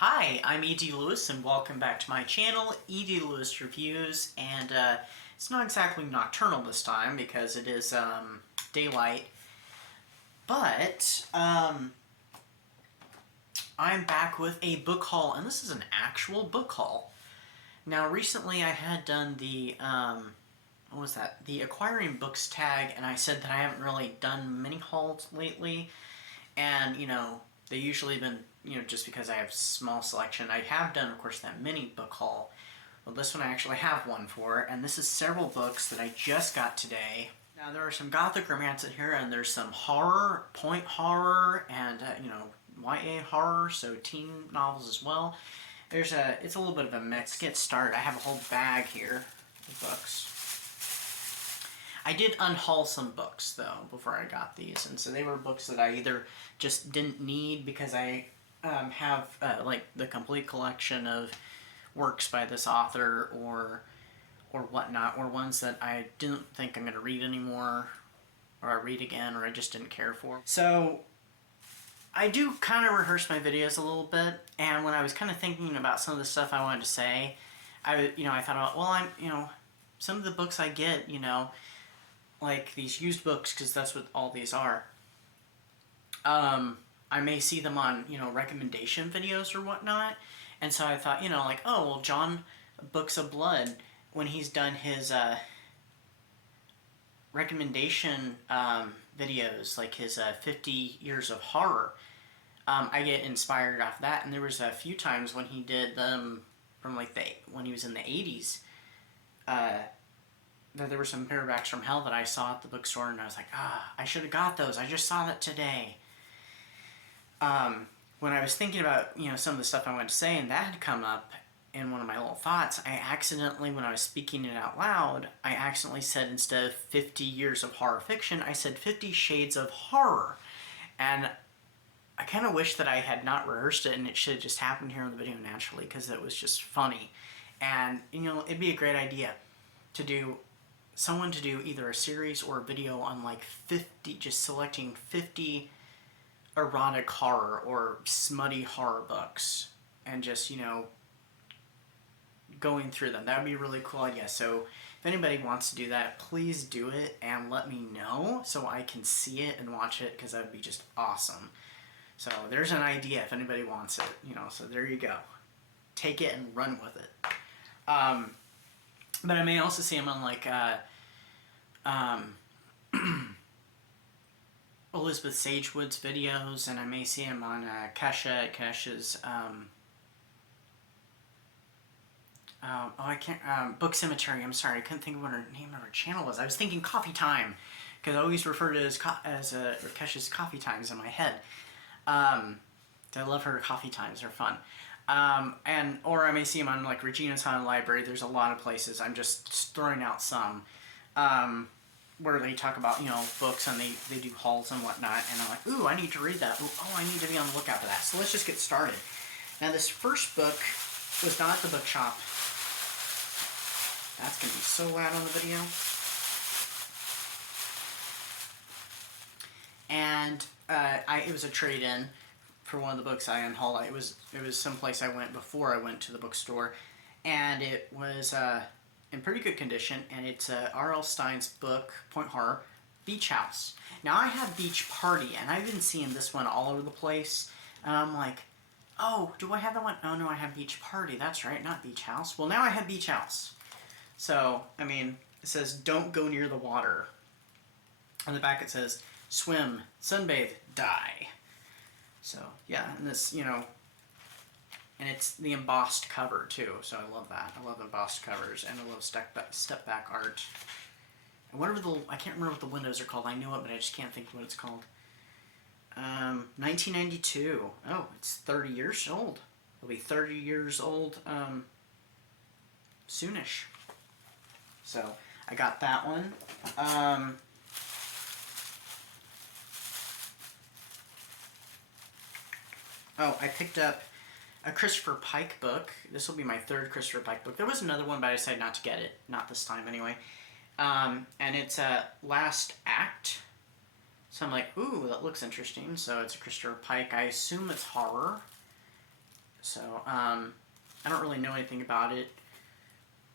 Hi, I'm E.D. Lewis and welcome back to my channel, E.D. Lewis Reviews, and it's not exactly nocturnal this time because it is daylight, but I'm back with a book haul, and this is an actual book haul. Now recently I had done the, what was that, the Acquiring Books tag, and I said that I haven't really done many hauls lately, and they usually been, just because I have small selection. I have done, of course, that mini book haul. Well, this one I actually have one for, and this is several books that I just got today. Now, there are some Gothic romance in here, and there's some horror, point horror, and, YA horror, so teen novels as well. It's a little bit of a mix. Let's get started. I have a whole bag here of books. I did unhaul some books, though, before I got these, and so they were books that I either just didn't need because I have, like, the complete collection of works by this author or whatnot, or ones that I didn't think I'm going to read anymore, or I read again, or I just didn't care for. So I do kind of rehearse my videos a little bit, and when I was kind of thinking about some of the stuff I wanted to say, I thought, well, some of the books I get, like these used books, because that's what all these are, I may see them on, recommendation videos or whatnot, and so I thought, like, oh, well, John Books of Blood, when he's done his, recommendation, videos, like his, 50 Years of Horror, I get inspired off that, and there was a few times when he did them from, like, when he was in the 80s, that there were some paperbacks from hell that I saw at the bookstore, and I was like, I should have got those. I just saw that today. When I was thinking about, some of the stuff I wanted to say, and that had come up in one of my little thoughts, I accidentally, when I was speaking it out loud, I accidentally said, instead of 50 years of horror fiction, I said 50 Shades of Horror. And I kind of wish that I had not rehearsed it, and it should have just happened here in the video naturally, because it was just funny. And, it'd be a great idea to do either a series or a video on like 50, just selecting 50 erotic horror or smutty horror books and just, going through them. That would be a really cool idea. So if anybody wants to do that, please do it and let me know so I can see it and watch it, because that would be just awesome. So there's an idea if anybody wants it, so there you go. Take it and run with it. But I may also see them on, like, Elizabeth Sagewood's videos, and I may see him on Kesha's, Book Cemetery. I'm sorry, I couldn't think of what her name of her channel was. I was thinking Coffee Time, because I always refer to it as Kesha's Coffee Times in my head. I love her coffee times, they're fun. Or I may see them on, like, Regina'S Library. There's a lot of places. I'm just throwing out some, where they talk about, books, and they do hauls and whatnot, and I'm like, ooh, I need to read that. Ooh, oh, I need to be on the lookout for that. So let's just get started. Now, this first book was not at the bookshop. That's going to be so loud on the video. And it was a trade-in for one of the books I unhauled. It was someplace I went before I went to the bookstore, and it was in pretty good condition, and it's R.L. Stine's book, Point Horror, Beach House. Now, I have Beach Party, and I've been seeing this one all over the place, and I'm like, oh, do I have that one? Oh, no, I have Beach Party. That's right, not Beach House. Well, now I have Beach House. So, I mean, it says, don't go near the water. On the back it says, swim, sunbathe, die. So, yeah, and this, and it's the embossed cover, too, so I love that. I love embossed covers, and I love step-back art. And whatever I can't remember what the windows are called. I know it, but I just can't think of what it's called. 1992. Oh, it's 30 years old. It'll be 30 years old, soonish. So, I got that one. Oh, I picked up a Christopher Pike book. This will be my third Christopher Pike book. There was another one, but I decided not to get it. Not this time, anyway. And it's Last Act. So I'm like, ooh, that looks interesting. So it's a Christopher Pike. I assume it's horror. So, I don't really know anything about it.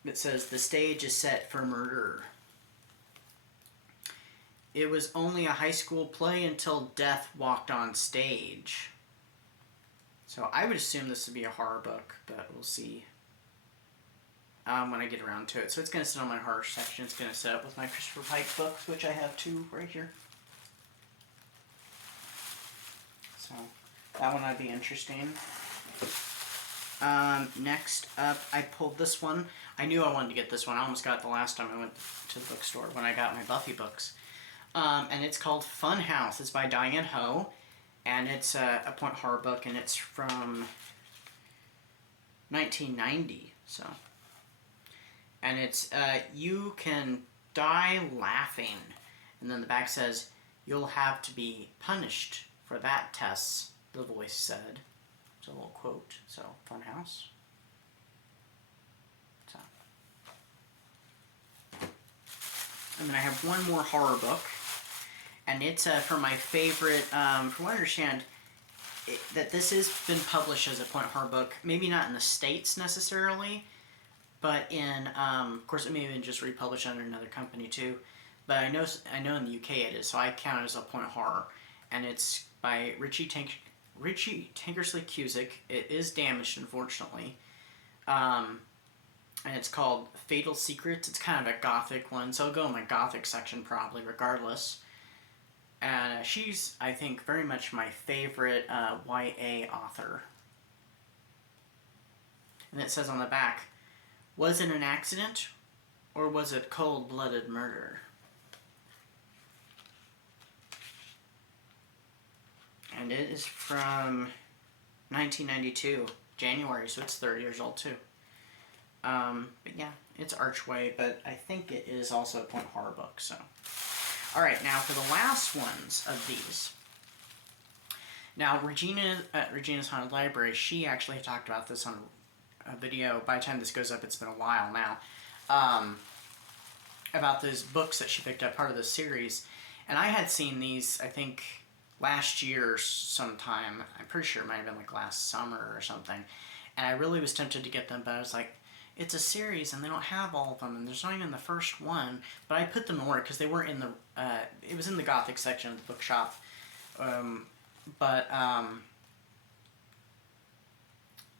It says, the stage is set for murder. It was only a high school play until death walked on stage. So I would assume this would be a horror book, but we'll see when I get around to it. So it's going to sit on my horror section. It's going to sit up with my Christopher Pike books, which I have 2 right here. So that one would be interesting. Next up, I pulled this one. I knew I wanted to get this one. I almost got it the last time I went to the bookstore when I got my Buffy books. And it's called Fun House. It's by Diane Ho. And it's a point horror book, and it's from 1990. So, and it's You Can Die Laughing. And then the back says, you'll have to be punished for that, Tess, the voice said. It's a little quote. So, Fun House. So. And then I have one more horror book. And it's from my favorite, from what I understand, that this has been published as a point horror book. Maybe not in the States necessarily, but in, of course, it may have been just republished under another company too. But I know in the UK it is, so I count it as a point horror. And it's by Richie Tankersley Cusick. It is damaged, unfortunately. And it's called Fatal Secrets. It's kind of a Gothic one, so I'll go in my Gothic section probably, regardless. And she's, I think, very much my favorite YA author. And it says on the back, was it an accident or was it cold-blooded murder? And it is from 1992, January, so it's 30 years old too. But yeah, it's Archway, but I think it is also a point horror book, so. Alright, now for the last ones of these. Now, Regina at Regina's Haunted Library, she actually talked about this on a video. By the time this goes up, it's been a while now. About those books that she picked up, part of the series. And I had seen these, I think, last year sometime. I'm pretty sure it might have been like last summer or something. And I really was tempted to get them, but I was like, it's a series and they don't have all of them, and there's not even the first one. But I put them in order because they weren't in the, it was in the Gothic section of the bookshop.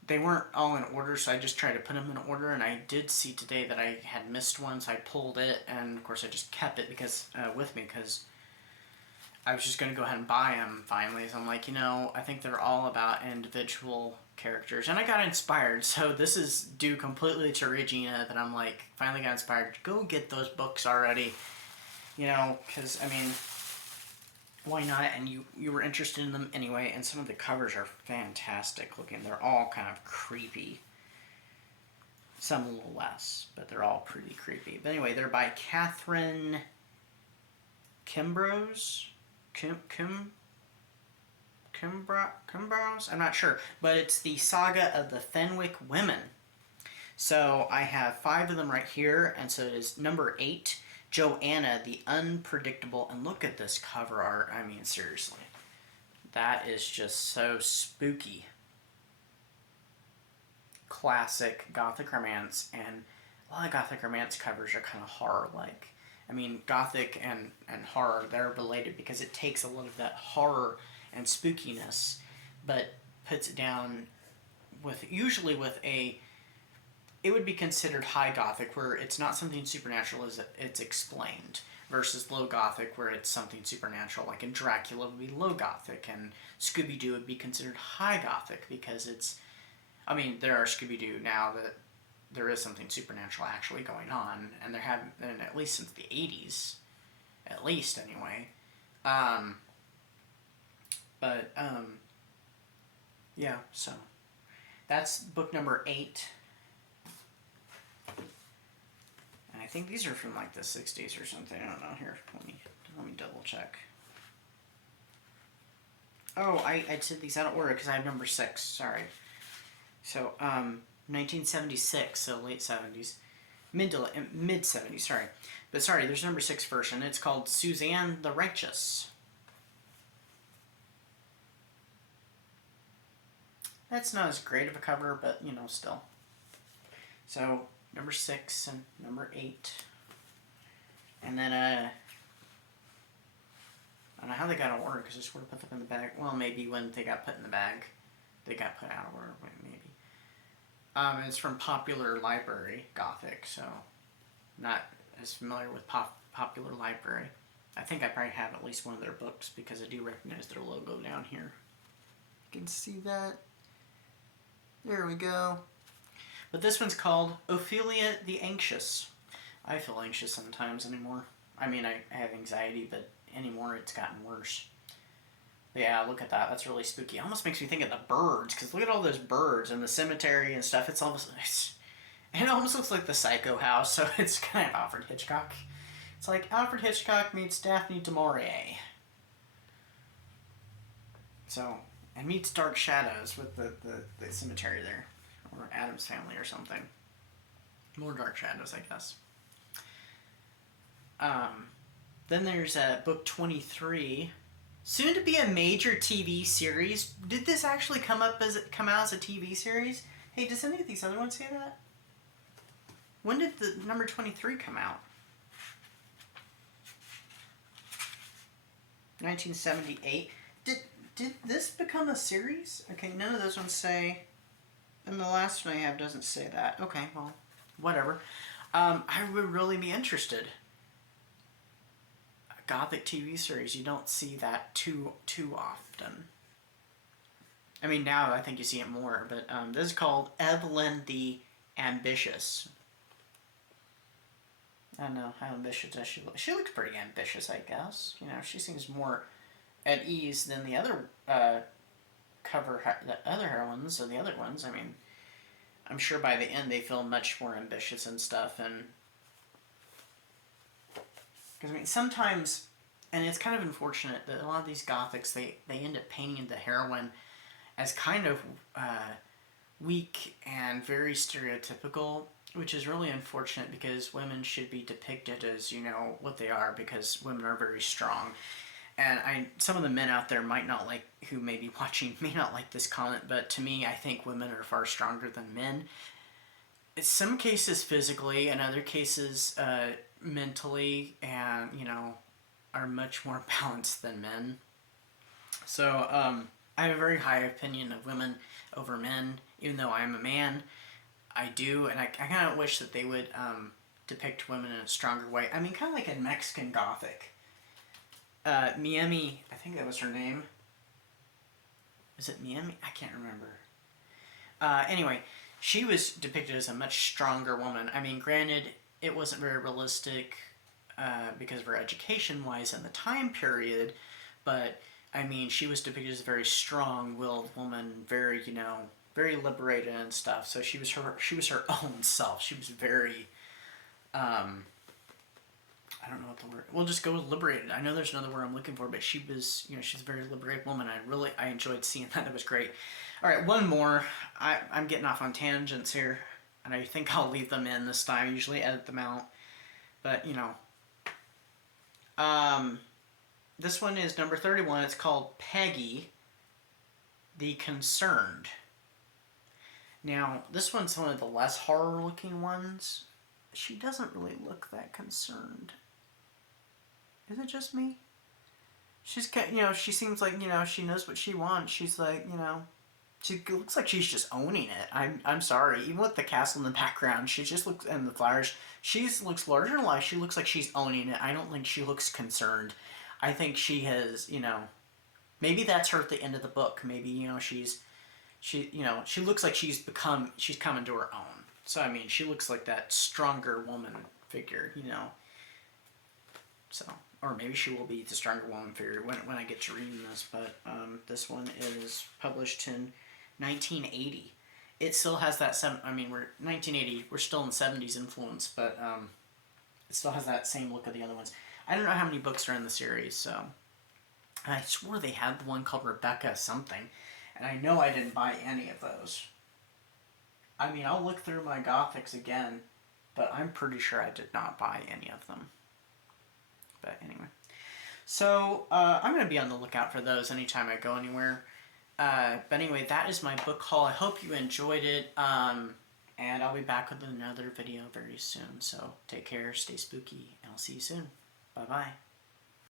They weren't all in order, so I just tried to put them in order, and I did see today that I had missed one, so I pulled it, and of course I just kept it because with me, because I was just going to go ahead and buy them finally. So I'm like, I think they're all about individual characters. And I got inspired. So this is due completely to Regina that I'm like, finally got inspired. Go get those books already. Because, I mean, why not? And you were interested in them anyway. And some of the covers are fantastic looking. They're all kind of creepy. Some a little less, but they're all pretty creepy. But anyway, they're by Catherine Kimbrough. Kimbrough? I'm not sure. But it's the Saga of the Fenwick Women. So I have 5 of them right here. And so it is number 8, Joanna, the Unpredictable. And look at this cover art. I mean, seriously. That is just so spooky. Classic Gothic romance. And a lot of Gothic romance covers are kind of horror-like. I mean, Gothic and horror, they're related because it takes a lot of that horror and spookiness, but puts it down usually with it would be considered high Gothic, where it's not something supernatural, it's explained, versus low Gothic, where it's something supernatural, like in Dracula would be low Gothic, and Scooby-Doo would be considered high Gothic, because I mean, there are Scooby-Doo now that there is something supernatural actually going on, and there have been at least since the 80s, at least anyway. Yeah, so that's book number 8. And I think these are from like the 60s or something. I don't know. Here, let me double check. Oh, I did these out of order because I have number 6. Sorry. So, 1976, so late 70s. Mid 70s, sorry. But sorry, there's number 6 version. It's called Suzanne the Righteous. That's not as great of a cover, but, you know, still. So, number 6 and number 8. And then, I don't know how they got in order, because I just would have put them in the bag. Well, maybe when they got put in the bag, they got put out of order, maybe. It's from Popular Library, Gothic, so not as familiar with Popular Library. I think I probably have at least one of their books, because I do recognize their logo down here. You can see that. There we go. But this one's called Ophelia the Anxious. I feel anxious sometimes anymore. I mean, I have anxiety, but anymore it's gotten worse. But yeah, look at that. That's really spooky. It almost makes me think of the birds, because look at all those birds in the cemetery and stuff. It almost looks like the Psycho house, so it's kind of Alfred Hitchcock. It's like Alfred Hitchcock meets Daphne du Maurier. So, and meets Dark Shadows with the cemetery there. Or Addams Family or something. More Dark Shadows, I guess. Then there's book 23. Soon to be a major TV series. Did this actually come out as a TV series? Hey, does any of these other ones say that? When did the number 23 come out? 1978. Did this become a series? Okay, none of those ones say. And the last one I have doesn't say that. Okay, well, whatever. I would really be interested. A Gothic TV series, you don't see that too often. I mean, now I think you see it more, but this is called Evelyn the Ambitious. I don't know, how ambitious does she look? She looks pretty ambitious, I guess. You know, she seems more at ease than the other the other heroines or the other ones. I mean, I'm sure by the end they feel much more ambitious and stuff. And because I mean, sometimes, and it's kind of unfortunate that a lot of these Gothics they end up painting the heroine as kind of weak and very stereotypical, which is really unfortunate, because women should be depicted as, you know, what they are, because women are very strong. And some of the men out there who may be watching, may not like this comment, but to me, I think women are far stronger than men. In some cases physically, in other cases mentally, and, you know, are much more balanced than men. So, I have a very high opinion of women over men, even though I'm a man. I do, and I kind of wish that they would depict women in a stronger way. I mean, kind of like in Mexican Gothic. Miami, I think that was her name. Is it Miami? I can't remember. Anyway, she was depicted as a much stronger woman. I mean, granted, it wasn't very realistic because of her education-wise in the time period, but, I mean, she was depicted as a very strong-willed woman, very, you know, very liberated and stuff. So she was her own self. She was very, I don't know what the word. We'll just go with liberated. I know there's another word I'm looking for, but she was, you know, she's a very liberated woman. I enjoyed seeing that. That was great. All right, one more. I'm getting off on tangents here, and I think I'll leave them in this time. I usually edit them out, but you know. This one is number 31. It's called Peggy the Concerned. Now, this one's one of the less horror-looking ones. She doesn't really look that concerned. Is it just me? She's, you know, she seems like, you know, she knows what she wants. She's like, you know, she looks like she's just owning it. I'm sorry. Even with the castle in the background, she just looks, and the flowers, she looks larger than life. She looks like she's owning it. I don't think she looks concerned. I think she has, you know, maybe that's her at the end of the book. Maybe, you know, she looks like she's coming to her own. So, I mean, she looks like that stronger woman figure, you know. So, or maybe she will be the stronger woman figure when I get to reading this. But this one is published in 1980. It still has that, we're 1980, we're still in 70s influence, but it still has that same look of the other ones. I don't know how many books are in the series, so. I swore they had the one called Rebecca something, and I know I didn't buy any of those. I mean, I'll look through my Gothics again, but I'm pretty sure I did not buy any of them. But anyway. So, I'm going to be on the lookout for those anytime I go anywhere. But anyway, that is my book haul. I hope you enjoyed it. And I'll be back with another video very soon. So take care, stay spooky, and I'll see you soon. Bye-bye.